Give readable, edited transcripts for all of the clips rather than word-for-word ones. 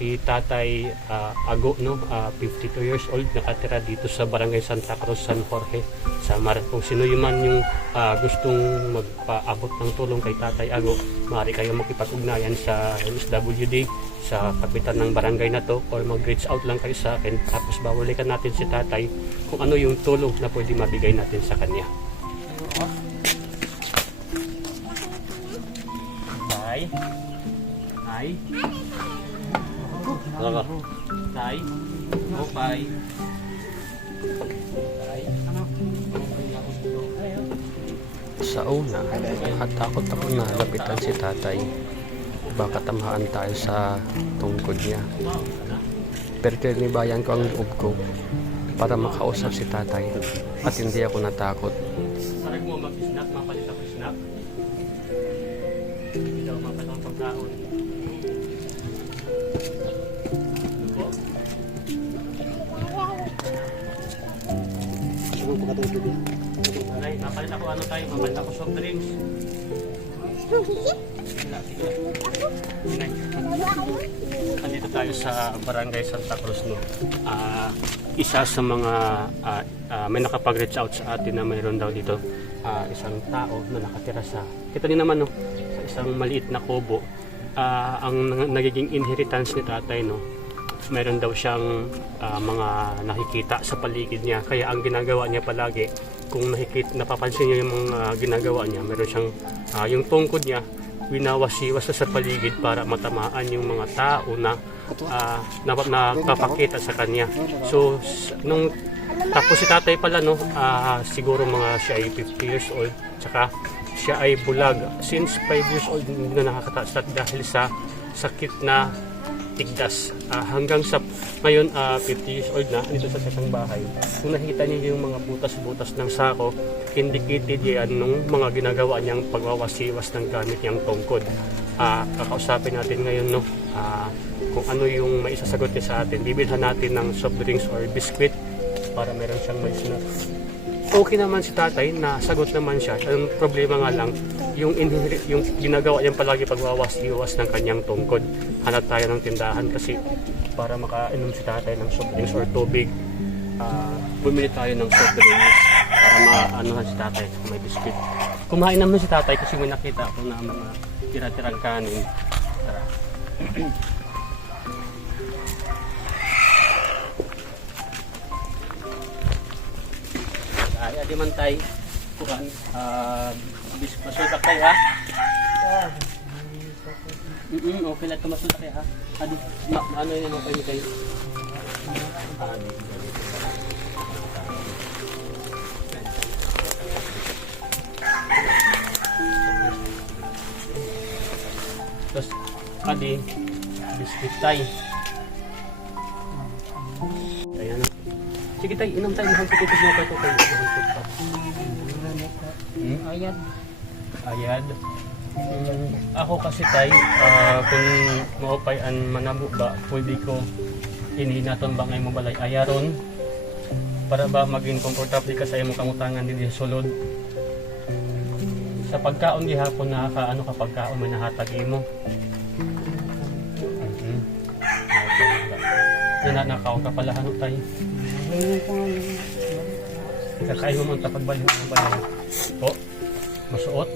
si Tatay Ago, no? 52 years old, nakatira dito sa Barangay Santa Cruz, San Jorge, Samar. Kung sino man yung gustong magpaabot ng tulong kay Tatay Ago, maaari kayo makipag-ugnayan sa MSWD, sa kapitan ng barangay na to, or mag-reach out lang kayo sa akin, tapos bawalikan natin si Tatay kung ano yung tulong na pwede mabigay natin sa kanya. Tay? Tay? Talaga? Tay? Bopay? Tay? Sa una, takot ako na lapitan si Tatay. Baka tamahaan tayo sa tungkod niya. Pero tinibayan ko ang loob ko para makausap si Tatay at hindi ako natakot. Sarag mo mag-snack, mapalit ako snack. Hindi daw mapalit ang pagkaon. Ay, mapalit ako mapalit ako soft drinks. Andito tayo sa Barangay Santa Cruz, no. Isa sa mga may nakapag-reach out sa atin na mayroon daw dito isang tao na nakatira sa, kita niyo naman, no, sa isang maliit na kubo. Ang nagiging inheritance ni Tatay, no, mayroon daw siyang mga nakikita sa paligid niya, kaya ang ginagawa niya palagi, kung napapansin niyo yung mga ginagawa niya, mayroon siyang yung tungkod niya winawasiwas sa paligid para matamaan yung mga tao na napapakita sa kanya. So nung tapos si Tatay pala, no, siguro siya ay 50 years old, tsaka siya ay bulag since 5 years old na nakakatasat dahil sa sakit na tigdas. Hanggang sa ngayon 50 years old na, dito sa isang bahay. Kung nakita niyo yung mga butas-butas ng sako, indicated yan nung mga ginagawa niyang pagwawasiwas ng gamit niyang tungkod. Kakausapin natin ngayon, no, kung ano yung maisasagot niya sa atin. Bibilhan natin ng soft drinks or biscuit para meron siyang may snack. Okay naman si Tatay, nasagot naman siya. Ang problema nga lang, yung ginagawa niyang palagi pagwawasiwas ng kanyang tungkod. Hanap tayo ng tindahan kasi para makainom si Tatay ng soft drinks or tubig. Bumili tayo ng soft drinks para maanuhan si Tatay kung may biscuit. Kumain naman si Tatay kasi may nakita ako na mga tira-tirang kanin. Tara. Ay, adi man tayo. Kuhan. Masutak tayo, ha? Okay lang ito, masutak tayo, ha? Adi, ano yun ang kayo kayo? Tapos, adi, biscuit tayo. Ayan na. Sige tayo, inom tayo. Mahal ko mo kayo tayo. Ayad. Ayad. Ako kasi tayo, kung maupayan manabo ba, pwede ko hinihinaton ba ngayon mo balay ayaron para ba maging komportable ka sa iyong kamutangan din sa sulod. Sa pagkaon gihapon na ano ka pagkaon may nahatag mo. Nanakaon ka pala ano tayo. Kakain mo mong tapagbalhin ang balay. O, masuot.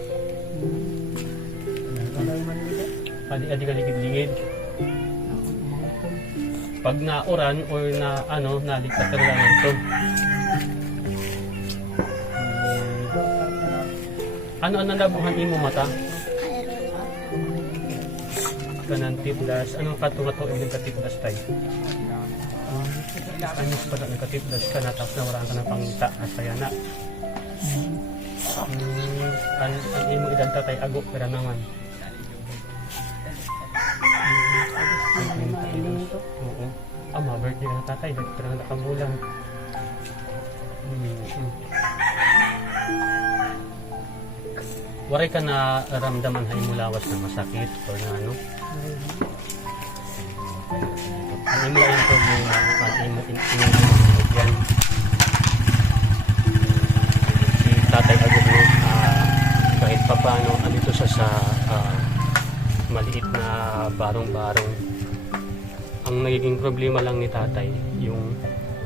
Adi kaligid-ligid. Pag nauran or na ano, naligtas ka lang ito. Ano ang nalabuhan mo mata? Kanang tiplas. Anong katunga-tuwing ng katiplas tayo? Ano pa na nagkatiplas ka na tapos nawaraan ka ng pangita at kaya na. Ang imo idanta tayo Ago pero naman. Oo. Ma-birthday na tatay. Pero nakabulan. Waray ka na ramdaman hay mulawas na masakit o na ano? Ano mo yung problema? Ano mo yan? Si Tatay Ago, kahit pa paano, andito siya sa maliit na barong-barong. ang nagiging problema lang ni tatay, yung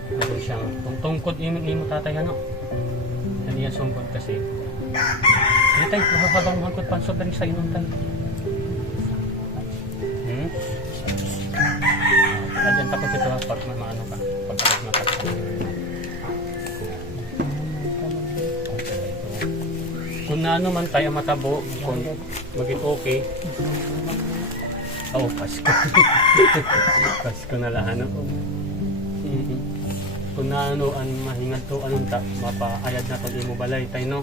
meron siyang tungkod imo tatay ano. Hindi yan sungkod kasi. Hindi tayo, habang mahangkot pa sobrang sa inom tayo. Adyan tapos ito pag maano ka, pag matakot. Kung na ano man tayo matabo, kung maging okay. Oh, Pasko. Pasko na lang, ano? Kung na ano, mahingad to, anong ta, mapaayad na to, di mo balay, tayo, no?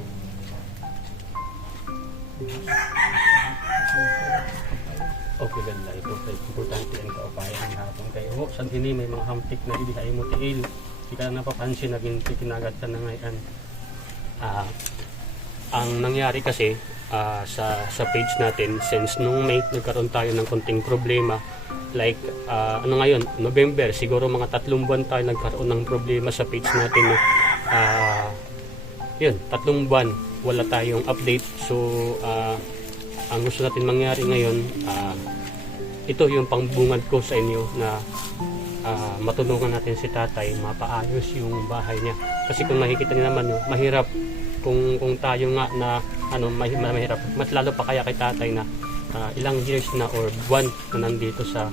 Okay, ganda ito. Importante ang kaupayan ng hapon kayo. Sa hindi may mga hamtik na ibihay mo tiil. Hindi ka napapansin, naging titinagat ka na ngayon. Ang nangyari kasi sa page natin, since nung May nagkaroon tayo ng konting problema, like ano ngayon, November, siguro mga 3 buwan tayo nagkaroon ng problema sa page natin, no? Yun, 3 buwan wala tayong update. So ang gusto natin mangyari ngayon, ito yung pangbungad ko sa inyo na matulungan natin si tatay mapaayos yung bahay niya. Kasi kung makikita niyo naman, mahirap kung tayo nga na ano, mahirap, mas lalo pa kaya kay tatay na ilang years na or buwan na nandito sa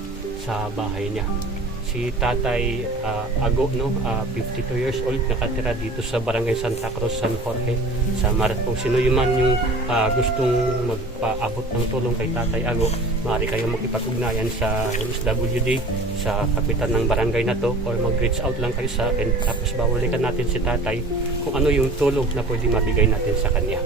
bahay niya. Si tatay Ago, no, 52 years old, nakatira dito sa Barangay Santa Cruz, San Jorge, sa Marco. Sino yun man yung gustong magpaabot ng tulong kay tatay Ago, maaari kayo makipag-ugnayan sa SWD, sa kapitan ng barangay na to, or mag-reach out lang kayo sa akin, tapos bawalikan natin si tatay kung ano yung tulong na pwede mabigay natin sa kanya.